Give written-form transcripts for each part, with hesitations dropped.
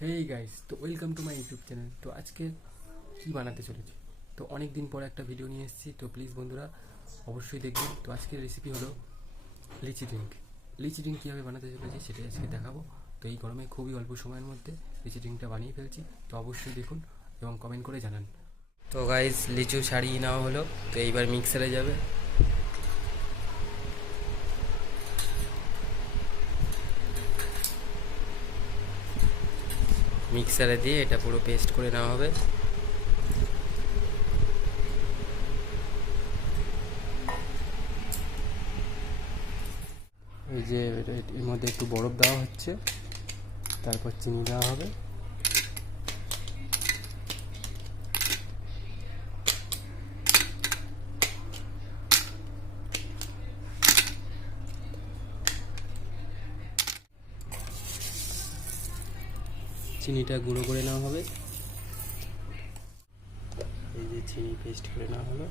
Hey guys, তো welcome to my YouTube channel. তো আজকে কি বানাতে চলেছি, তো অনেক দিন পরে একটা ভিডিও নিয়ে এসেছি। তো প্লিজ বন্ধুরা অবশ্যই দেখবেন। তো আজকের রেসিপি হলো লিচি ড্রিঙ্ক। লিচি ড্রিঙ্ক কীভাবে বানাতে চলেছি সেটাই আজকে দেখাবো। তো এই গরমে খুবই অল্প সময়ের মধ্যে লিচি ড্রিঙ্কটা বানিয়ে ফেলছি। তো অবশ্যই দেখুন এবং কমেন্ট করে জানান। তো গাইস, লিচু ছাড়িয়ে নেওয়া হলো, তো এইবার মিক্সারে যাবে। মিক্সারে দিয়ে এটা পুরো পেস্ট করে নেওয়া হবে। এই যে এর মধ্যে একটু বরফ দেওয়া হচ্ছে, তারপর চিনি দেওয়া হবে। চিনিটা গুঁড়ো করে নেওয়া হবে। এই যে চিনি পেস্ট করে নেওয়া হলো।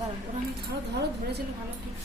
দাঁড়ান, ওরা আমি ধরো ধরেছিল ভালো ঠিক।